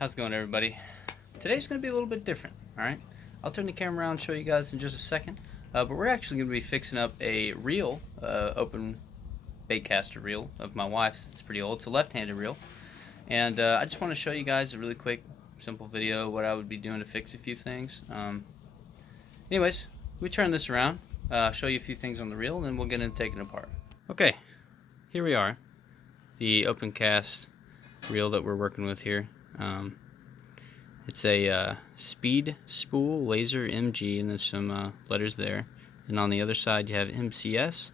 How's it going, everybody? Today's going to be a little bit different, alright? I'll turn the camera around and show you guys in just a second. But we're actually going to be fixing up a reel, open baitcaster reel of my wife's. It's pretty old. It's a left-handed reel. And I just want to show you guys a really quick, simple video of what I would be doing to fix a few things. Anyways, we turn this around, show you a few things on the reel, and then we'll get into taking it apart. Okay, here we are. The open cast reel that we're working with here. It's a Speed Spool Laser MG, and there's some letters there. And on the other side you have MCS.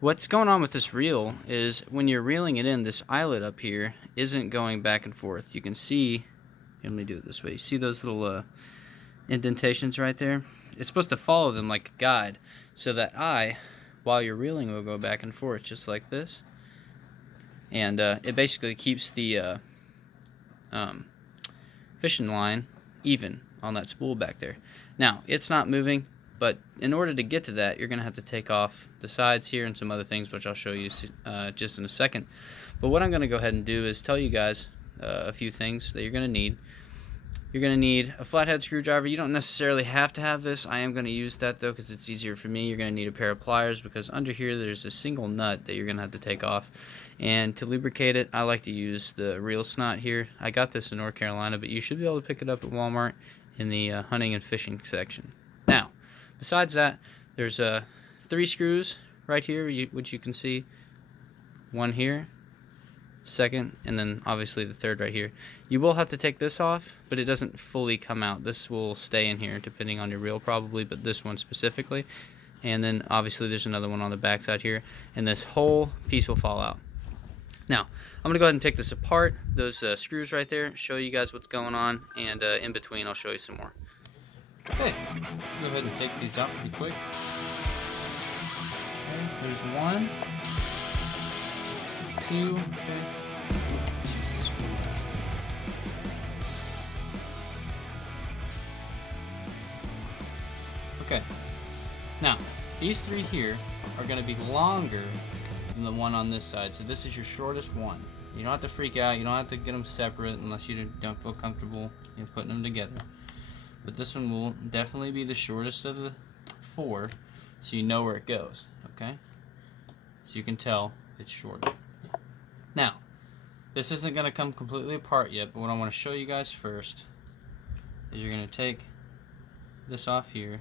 What's going on with this reel is when you're reeling it in, this eyelet up here isn't going back and forth. You can see, let me do it this way. You see those little indentations right there? It's supposed to follow them like a guide, so that eye, while you're reeling, will go back and forth just like this. And it basically keeps the fishing line even on that spool back there. Now, it's not moving, but in order to get to that, you're going to have to take off the sides here and some other things, which I'll show you just in a second. But what I'm going to go ahead and do is tell you guys a few things that you're going to need. You're going to need a flathead screwdriver. You don't necessarily have to have this. I am going to use that though because it's easier for me. You're going to need a pair of pliers because under here there's a single nut that you're going to have to take off. And to lubricate it, I like to use the reel snot here. I got this in North Carolina, but you should be able to pick it up at Walmart in the hunting and fishing section. Now, besides that, there's 3 screws right here, which you can see. One here, second, and then obviously the third right here. You will have to take this off, but it doesn't fully come out. This will stay in here depending on your reel probably, but this one specifically. And then obviously there's another one on the back side here, and this whole piece will fall out. Now, I'm going to go ahead and take this apart, those screws right there, show you guys what's going on, and in between I'll show you some more. Okay, go ahead and take these out pretty quick. Okay, there's 1, 2, okay. Okay, now, these 3 here are going to be longer than the one on this side, so this is your shortest one. You don't have to freak out, you don't have to get them separate unless you don't feel comfortable putting them together. But this one will definitely be the shortest of the 4, so you know where it goes, okay? So you can tell it's shorter. Now, this isn't going to come completely apart yet, but what I want to show you guys first is you're going to take this off here,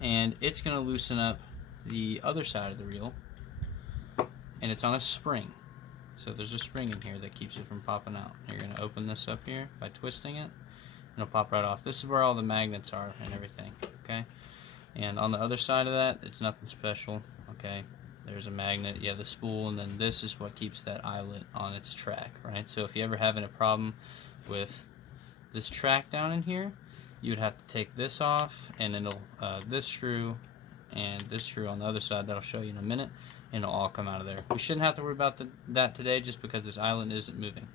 and it's going to loosen up the other side of the reel, and it's on a spring. So there's a spring in here that keeps it from popping out. You're going to open this up here by twisting it, and it'll pop right off. This is where all the magnets are and everything, okay? And on the other side of that, it's nothing special, okay? There's a magnet, yeah, the spool, and then this is what keeps that eyelet on its track, right? So if you're ever having a problem with this track down in here, you would have to take this off, and it'll this screw and this screw on the other side that I'll show you in a minute, and it'll all come out of there. We shouldn't have to worry about that today just because this eyelet isn't moving.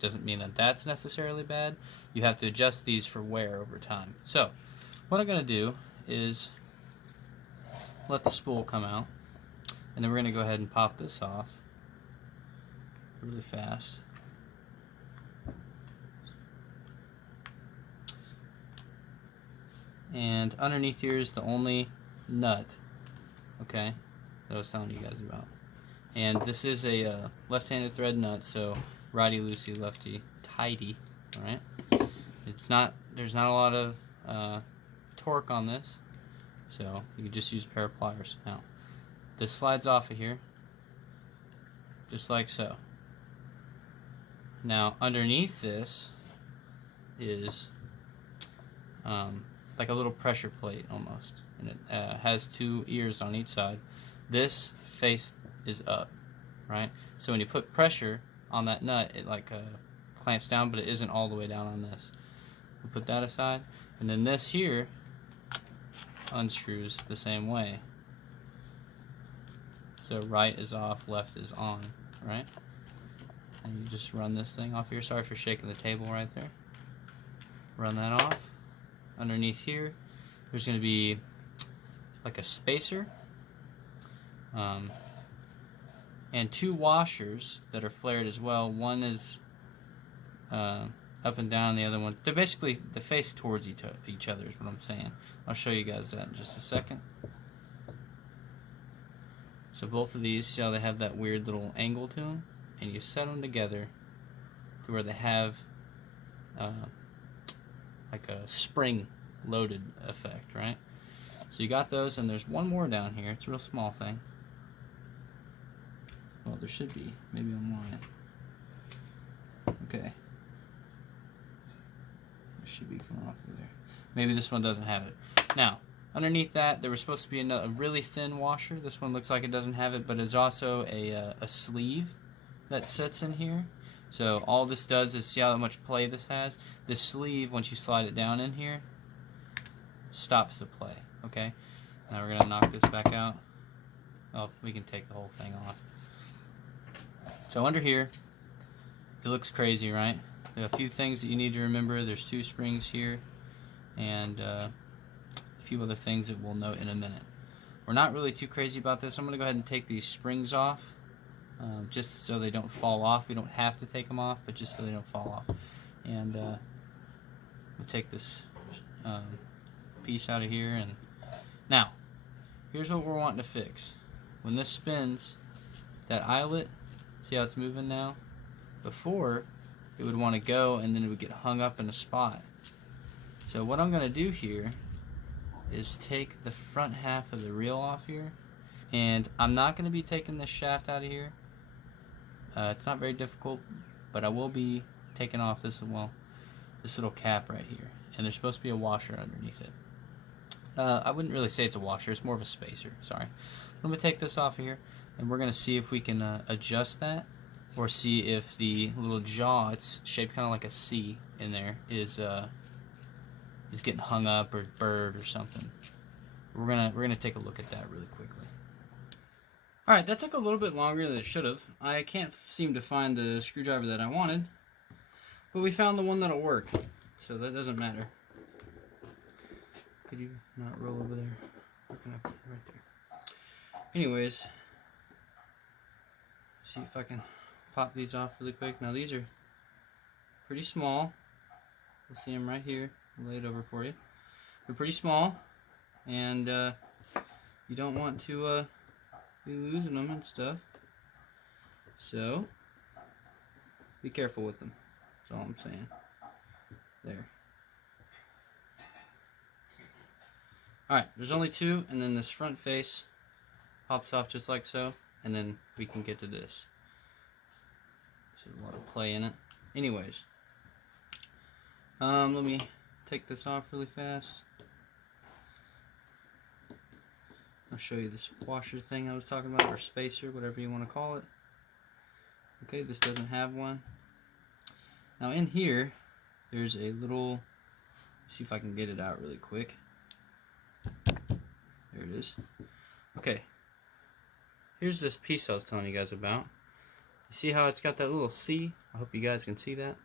Doesn't mean that that's necessarily bad. You have to adjust these for wear over time. So what I'm going to do is let the spool come out, and then we're going to go ahead and pop this off really fast. And underneath here is the only nut, okay, that I was telling you guys about. And this is a left-handed thread nut, so righty loosey, lefty tighty. All right, there's not a lot of torque on this, so you can just use a pair of pliers. Now, this slides off of here, just like so. Now, underneath this is like a little pressure plate almost, and it has 2 ears on each side. This face is up, right? So when you put pressure on that nut, it like clamps down, but it isn't all the way down on this. We'll put that aside, and then this here unscrews the same way. So right is off, left is on, right? And you just run this thing off here. Sorry for shaking the table right there. Run that off. Underneath here, there's going to be like a spacer and 2 washers that are flared as well. One is up and down, the other one. They're basically the face towards each other is what I'm saying. I'll show you guys that in just a second. So both of these, see how they have that weird little angle to them? And you set them together to where they have like a spring loaded effect, right? So you got those, and there's one more down here. It's a real small thing. Well, there should be. Maybe I'm lying. Okay. It should be coming off of there. Maybe this one doesn't have it. Now, underneath that, there was supposed to be a really thin washer. This one looks like it doesn't have it, but it's also a sleeve that sits in here. So all this does is, see how much play this has? This sleeve, once you slide it down in here, stops the play. Okay? Now we're going to knock this back out. Oh, we can take the whole thing off. So under here, it looks crazy, right? There are a few things that you need to remember. There's 2 springs here, and a few other things that we'll note in a minute. We're not really too crazy about this. I'm going to go ahead and take these springs off, just so they don't fall off. We don't have to take them off, but just so they don't fall off. And we'll take this piece out of here. And now, here's what we're wanting to fix. When this spins, that eyelet, see how it's moving now? Before, it would want to go and then it would get hung up in a spot. So what I'm going to do here is take the front half of the reel off here, and I'm not going to be taking this shaft out of here. It's not very difficult, but I will be taking off this little cap right here, and there's supposed to be a washer underneath it. I wouldn't really say it's a washer, it's more of a spacer, sorry. I'm going to take this off of here, and we're going to see if we can adjust that, or see if the little jaw, it's shaped kind of like a C in there, is getting hung up or burred or something. We're gonna take a look at that really quickly. All right, that took a little bit longer than it should have. I can't seem to find the screwdriver that I wanted, but we found the one that'll work, so that doesn't matter. Could you not roll over there? Right there. Anyways, see if I can pop these off really quick. Now these are pretty small. You'll see them right here. I'll lay it over for you. They're pretty small, and you don't want to be losing them and stuff. So be careful with them. That's all I'm saying. There. Alright, there's only 2, and then this front face pops off just like so, and then we can get to this. There's a lot of play in it. Anyways, let me take this off really fast. I'll show you this washer thing I was talking about, or spacer, whatever you want to call it. Okay, this doesn't have one. Now in here, there's a little, see if I can get it out really quick. There it is. Okay, here's this piece I was telling you guys about. You see how it's got that little C? I hope you guys can see that.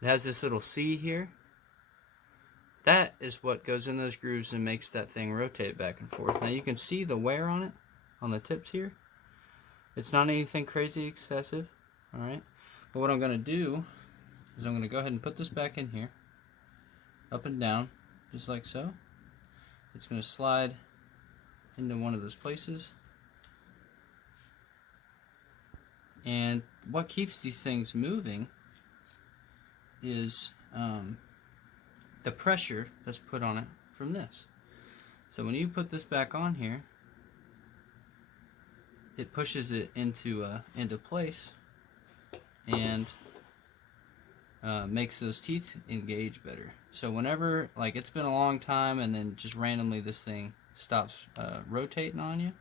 It has this little C here. That is what goes in those grooves and makes that thing rotate back and forth. Now you can see the wear on it, on the tips here. It's not anything crazy excessive, alright? But what I'm going to do is I'm going to go ahead and put this back in here, up and down, just like so. It's going to slide into one of those places. And what keeps these things moving is the pressure that's put on it from this. So when you put this back on here, it pushes it into place and makes those teeth engage better. So whenever, like, it's been a long time and then just randomly this thing stops rotating on you,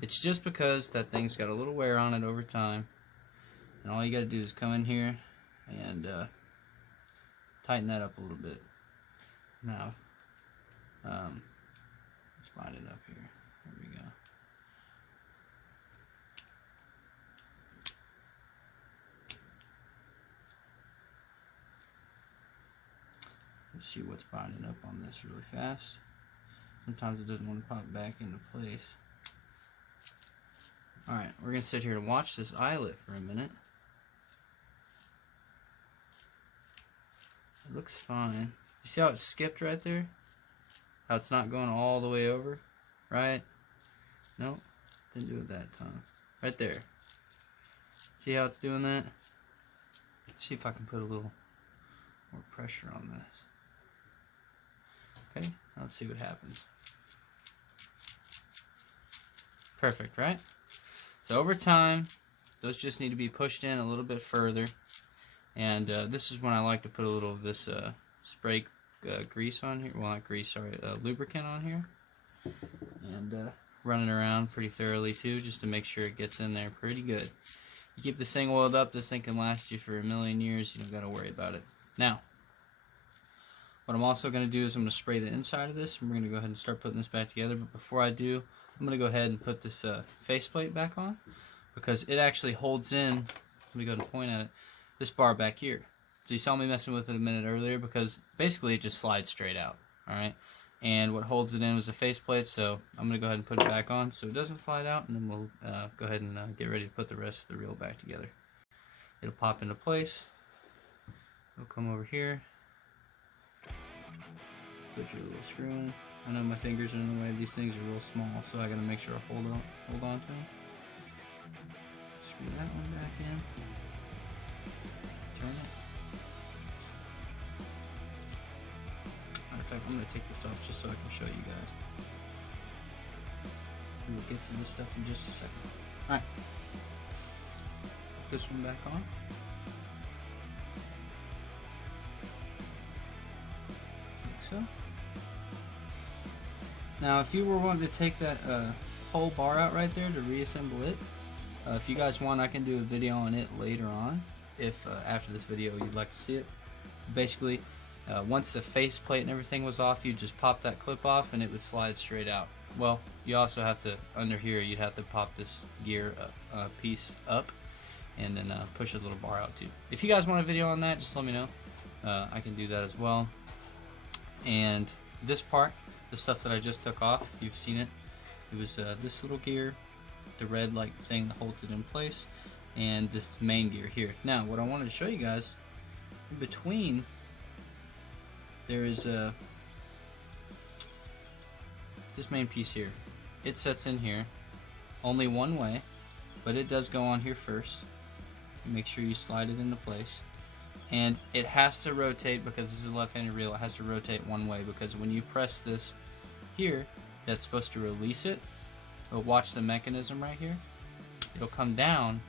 it's just because that thing's got a little wear on it over time. And all you gotta do is come in here and tighten that up a little bit. Now, let's bind it up here. There we go. Let's see what's binding up on this really fast. Sometimes it doesn't want to pop back into place. Alright, we're going to sit here and watch this eyelet for a minute. It looks fine. You see how it skipped right there? How it's not going all the way over? Right? Nope. Didn't do it that time. Right there. See how it's doing that? See if I can put a little more pressure on this. Okay, let's see what happens. Perfect, right? So over time, those just need to be pushed in a little bit further. And this is when I like to put a little of this spray grease on here. Well, not grease, sorry, lubricant on here. And run it around pretty thoroughly too, just to make sure it gets in there pretty good. You keep this thing oiled up, this thing can last you for a million years. You don't got to worry about it. Now, what I'm also going to do is I'm going to spray the inside of this, and we're going to go ahead and start putting this back together. But before I do, I'm going to go ahead and put this faceplate back on, because it actually holds in, let me go to point at it, this bar back here. So you saw me messing with it a minute earlier, because basically it just slides straight out. Alright, and what holds it in was the faceplate, so I'm going to go ahead and put it back on so it doesn't slide out, and then we'll go ahead and get ready to put the rest of the reel back together. It'll pop into place. It'll come over here. Put your little screw in. I know my fingers are in the way. These things are real small, so I gotta make sure I hold on to them. Screw that one back in. Turn it. Matter of fact, I'm gonna take this off just so I can show you guys. We'll get to this stuff in just a second. Alright. Put this one back on. Like so. Now, if you were wanting to take that whole bar out right there to reassemble it, if you guys want, I can do a video on it later on, if after this video you'd like to see it. Basically, once the faceplate and everything was off, you just pop that clip off and it would slide straight out. Well, you also have to, under here, you'd have to pop this gear piece up and then push a little bar out too. If you guys want a video on that, just let me know. I can do that as well. And this part, the stuff that I just took off, you've seen it. It was this little gear, the red like thing that holds it in place, and this main gear here. Now, what I wanted to show you guys, in between, there is this main piece here. It sets in here only one way, but it does go on here first. Make sure you slide it into place. And it has to rotate, because this is a left-handed reel, it has to rotate one way, because when you press this here, that's supposed to release it. But watch the mechanism right here. It'll come down,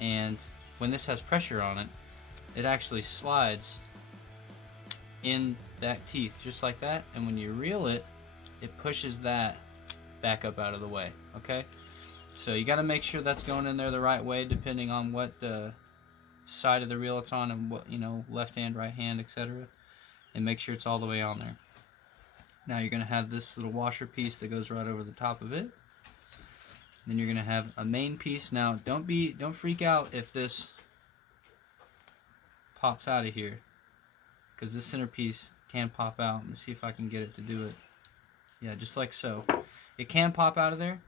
and when this has pressure on it, it actually slides in that teeth, just like that. And when you reel it, it pushes that back up out of the way, okay? So you gotta make sure that's going in there the right way, depending on what side of the reel it's on, and what, you know, left hand, right hand, etc. And make sure it's all the way on there. Now you're gonna have this little washer piece that goes right over the top of it. Then you're gonna have a main piece. Now don't freak out if this pops out of here, because this center piece can pop out. Let me see if I can get it to do it. Yeah, just like so. It can pop out of there.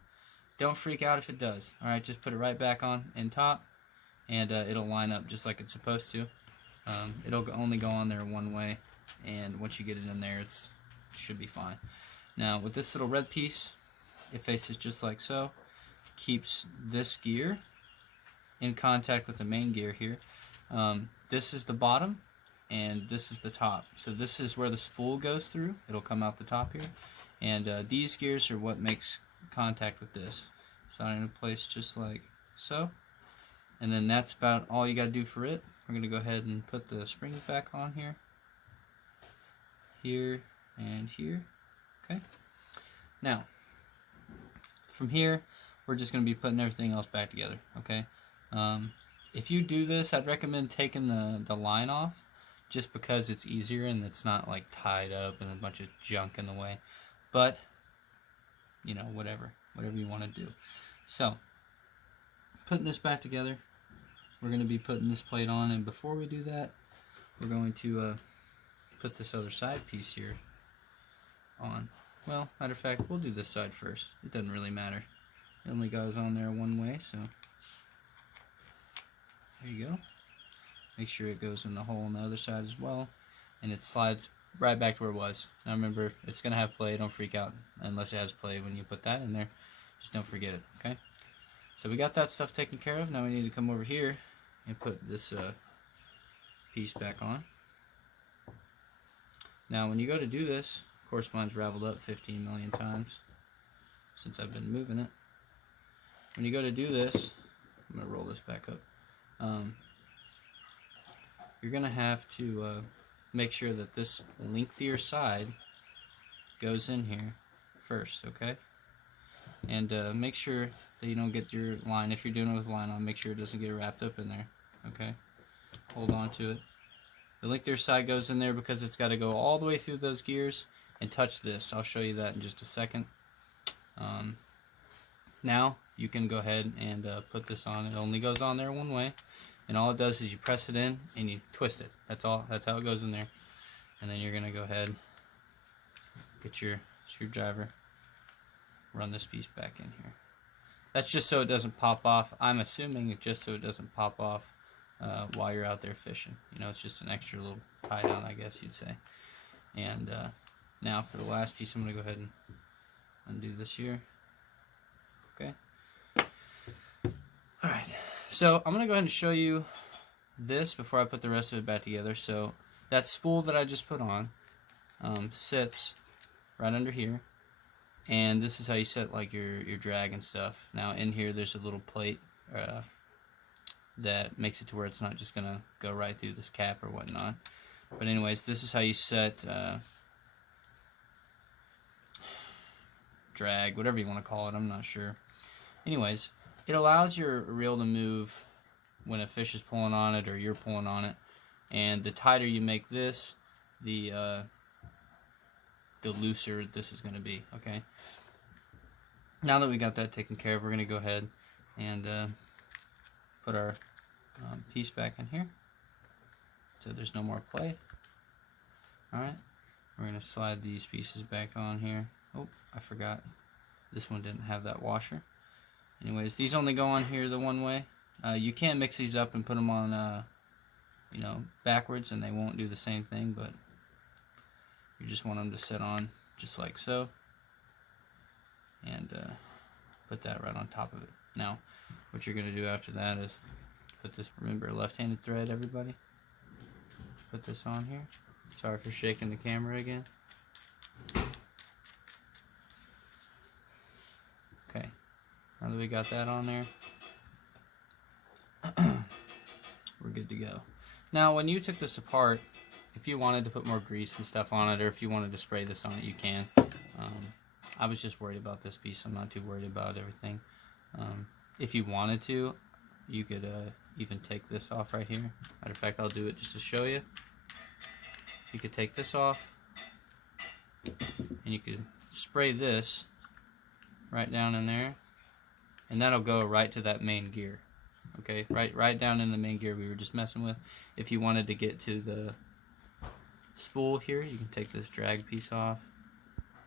Don't freak out if it does. Alright, just put it right back on in top, and it'll line up just like it's supposed to. It'll only go on there one way, and once you get it in there, it should be fine. Now, with this little red piece, it faces just like so. Keeps this gear in contact with the main gear here. This is the bottom, and this is the top. So this is where the spool goes through. It'll come out the top here. And these gears are what makes contact with this. Slide it into place just like so. And then that's about all you got to do for it. We're going to go ahead and put the springs back on here. Here and here. Okay. Now, from here, we're just going to be putting everything else back together. Okay. If you do this, I'd recommend taking the line off, just because it's easier and it's not like tied up and a bunch of junk in the way. But, you know, whatever you want to do. So, putting this back together, we're going to be putting this plate on, and before we do that, we're going to put this other side piece here on. Well, matter of fact, we'll do this side first. It doesn't really matter. It only goes on there one way, so there you go. Make sure it goes in the hole on the other side as well. and it slides right back to where it was. Now remember, it's going to have play. Don't freak out unless it has play when you put that in there. Just don't forget it, okay? So we got that stuff taken care of. Now we need to come over here and put this piece back on. Now when you go to do this, of course mine's raveled up 15 million times since I've been moving it. When you go to do this, I'm going to roll this back up. You're going to have to make sure that this lengthier side goes in here first, okay? And make sure that you don't get your line, if you're doing it with line on, make sure it doesn't get wrapped up in there, okay? Hold on to it. The lengthier side goes in there because it's got to go all the way through those gears and touch this. I'll show you that in just a second. Now you can go ahead and put this on. It only goes on there one way, and all it does is you press it in and you twist it. That's all. That's how it goes in there. And then you're gonna go ahead, get your screwdriver, run this piece back in here. That's just so it doesn't pop off. I'm assuming it's just so it doesn't pop off while you're out there fishing. You know, it's just an extra little tie down, I guess you'd say. And now for the last piece, I'm gonna go ahead and undo this here. Okay. Alright, so I'm going to go ahead and show you this before I put the rest of it back together. So that spool that I just put on sits right under here, and this is how you set like your drag and stuff. Now in here there's a little plate that makes it to where it's not just going to go right through this cap or whatnot. But anyways, this is how you set drag, whatever you want to call it, I'm not sure. Anyways, it allows your reel to move when a fish is pulling on it or you're pulling on it, and the tighter you make this, the looser this is going to be, okay? Now that we got that taken care of, we're going to go ahead and put our piece back in here so there's no more play. Alright, we're going to slide these pieces back on here. Oh, I forgot. This one didn't have that washer. Anyways, these only go on here the one way. You can mix these up and put them on, you know, backwards, and they won't do the same thing, but you just want them to sit on just like so. And put that right on top of it. Now, what you're going to do after that is put this, remember, left-handed thread, everybody. Put this on here. Sorry for shaking the camera again. Okay, now that we got that on there, we're good to go. Now, when you took this apart, if you wanted to put more grease and stuff on it, or if you wanted to spray this on it, you can. I was just worried about this piece. I'm not too worried about everything. If you wanted to, you could even take this off right here. Matter of fact, I'll do it just to show you. You could take this off, and you could spray this right down in there, and that'll go right to that main gear. Okay, right down in the main gear we were just messing with. If you wanted to get to the spool here, you can take this drag piece off,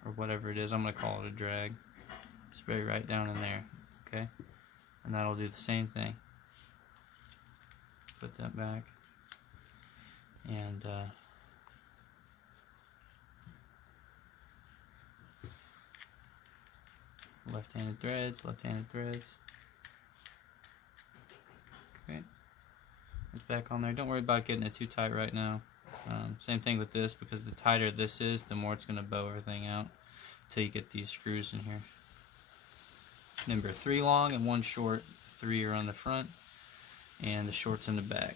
or whatever it is. I'm going to call it a drag. Spray right down in there, okay? And that'll do the same thing. Put that back. And left-handed threads, left-handed threads. Okay, it's back on there. Don't worry about getting it too tight right now. Same thing with this, because the tighter this is, the more it's going to bow everything out until you get these screws in here. Remember, 3 long and 1 short. 3 are on the front, and the short's in the back.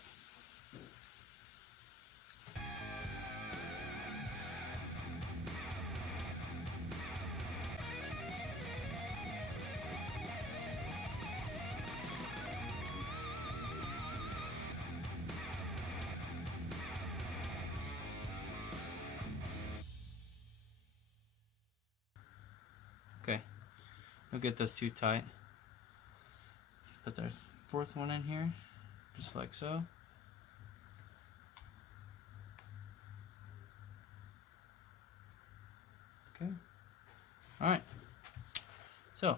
Okay, don't get those too tight. Put the 4th one in here, just like so. Okay, alright. So,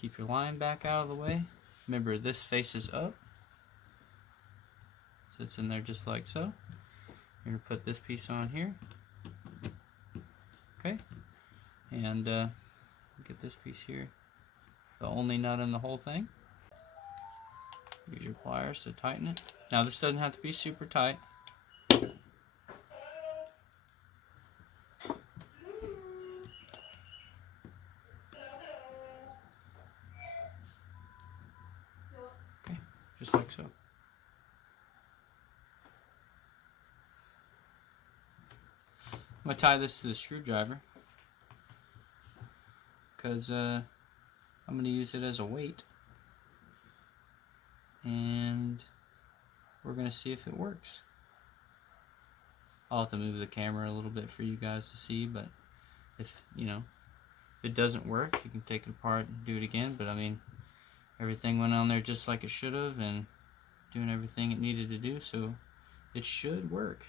keep your line back out of the way. Remember, this faces up. Sits in there just like so. You're gonna put this piece on here. Okay, and get this piece here, the only nut in the whole thing. Use your pliers to tighten it. Now this doesn't have to be super tight. Okay, just like so. I'm going to tie this to the screwdriver because I'm going to use it as a weight, and we're going to see if it works. I'll have to move the camera a little bit for you guys to see, but if it doesn't work, you can take it apart and do it again. But I mean, everything went on there just like it should have, and doing everything it needed to do, so it should work.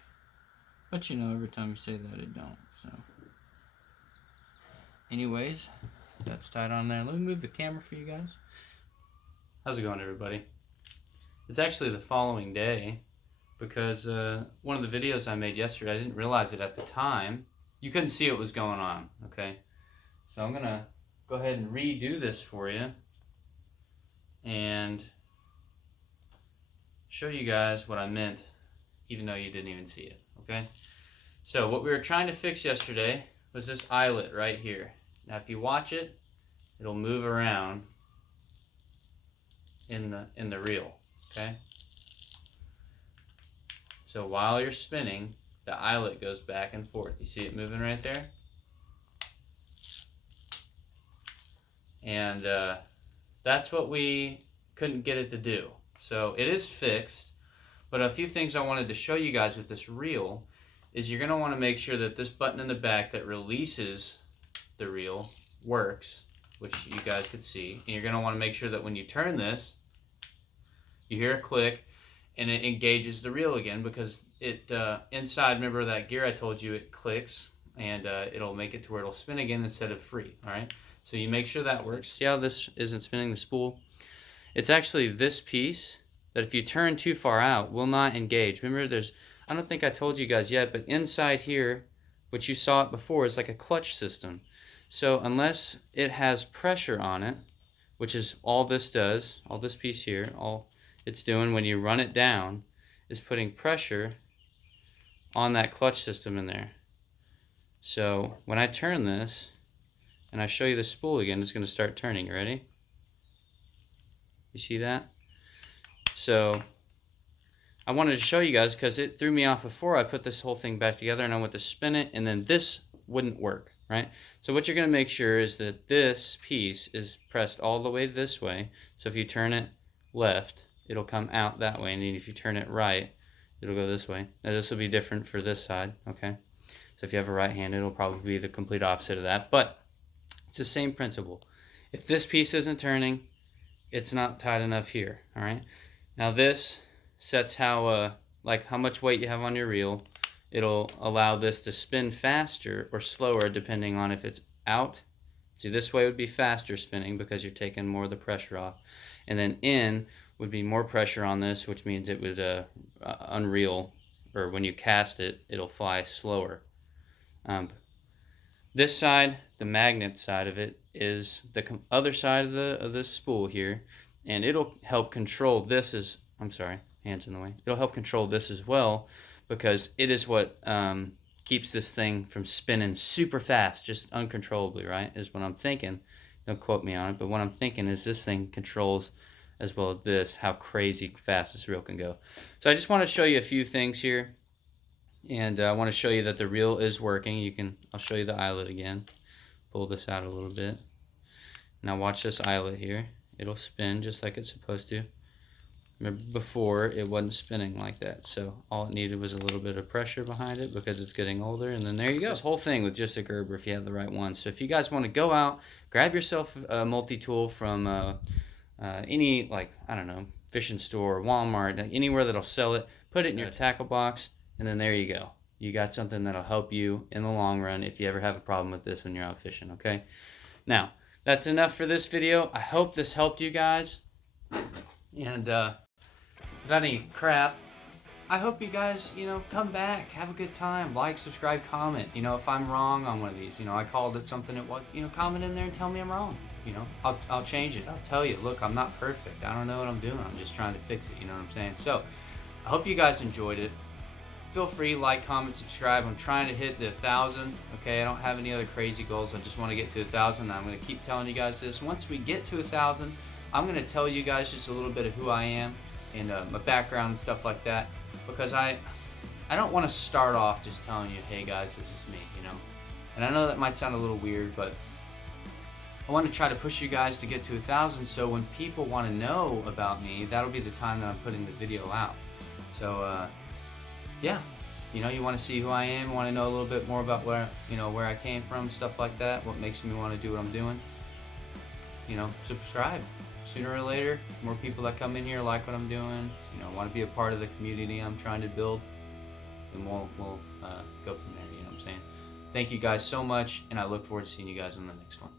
But every time you say that, it don't. So, anyways, that's tied on there. Let me move the camera for you guys. How's it going, everybody? It's actually the following day, because one of the videos I made yesterday, I didn't realize it at the time. You couldn't see what was going on, okay? So I'm gonna go ahead and redo this for you and show you guys what I meant, even though you didn't even see it, okay? So what we were trying to fix yesterday was this eyelet right here. Now if you watch it, it'll move around in the reel, okay? So while you're spinning, the eyelet goes back and forth. You see it moving right there? And that's what we couldn't get it to do. So it is fixed, but a few things I wanted to show you guys with this reel is you're going to want to make sure that this button in the back that releases the reel works, which you guys could see. And you're going to want to make sure that when you turn this, you hear a click and it engages the reel again, because it inside, remember that gear I told you, it clicks and it'll make it to where it'll spin again instead of free. All right, so you make sure that works. See how this isn't spinning the spool? It's actually this piece that if you turn too far out will not engage. Remember, I don't think I told you guys yet, but inside here, which you saw it before, is like a clutch system. So unless it has pressure on it, which is all this does, all this piece here, all it's doing when you run it down is putting pressure on that clutch system in there. So when I turn this and I show you the spool again, it's going to start turning. You ready? You see that? So I wanted to show you guys because it threw me off before I put this whole thing back together and I went to spin it, and then this wouldn't work, right? So what you're going to make sure is that this piece is pressed all the way this way. So if you turn it left, it'll come out that way, and then if you turn it right, it'll go this way. Now this will be different for this side, okay? So if you have a right hand, it'll probably be the complete opposite of that, but it's the same principle. If this piece isn't turning, it's not tight enough here, all right? Now this sets how much weight you have on your reel. It'll allow this to spin faster or slower depending on if it's out. See, this way would be faster spinning because you're taking more of the pressure off, and then in would be more pressure on this, which means it would unreel, or when you cast it, it'll fly slower. This side, the magnet side of it, is the other side of this spool here, and it'll help control this as, I'm sorry, hands in the way. It'll help control this as well, because it is what keeps this thing from spinning super fast, just uncontrollably, right? Is what I'm thinking. Don't quote me on it, but what I'm thinking is this thing controls, as well as this, how crazy fast this reel can go. So I just want to show you a few things here, and I want to show you that the reel is working. I'll show you the eyelet again. Pull this out a little bit. Now watch this eyelet here. It'll spin just like it's supposed to. Remember before, it wasn't spinning like that, so all it needed was a little bit of pressure behind it because it's getting older, and then there you go. This whole thing with just a Gerber if you have the right one. So if you guys want to go out, grab yourself a multi-tool from any, I don't know, fishing store, Walmart, anywhere that'll sell it, put it in your tackle box, and then there you go. You got something that'll help you in the long run if you ever have a problem with this when you're out fishing, okay? Now, that's enough for this video. I hope this helped you guys. And without any crap, I hope you guys, come back, have a good time, like, subscribe, comment. If I'm wrong on one of these, I called it something it was, comment in there and tell me I'm wrong. I'll change it. I'll tell you, look, I'm not perfect. I don't know what I'm doing. I'm just trying to fix it. You know what I'm saying? So, I hope you guys enjoyed it. Feel free, like, comment, subscribe. I'm trying to hit the 1,000. Okay, I don't have any other crazy goals. I just want to get to 1,000. I'm going to keep telling you guys this. Once we get to 1,000, I'm going to tell you guys just a little bit of who I am and my background and stuff like that, because I don't want to start off just telling you, hey guys, this is me. And I know that might sound a little weird, but I want to try to push you guys to get to 1,000, so when people want to know about me, that'll be the time that I'm putting the video out. So yeah, you want to see who I am, want to know a little bit more about where I came from, stuff like that, what makes me want to do what I'm doing, subscribe. Sooner or later, more people that come in here like what I'm doing, want to be a part of the community I'm trying to build, and we'll go from there. You know what I'm saying? Thank you guys so much, and I look forward to seeing you guys on the next one.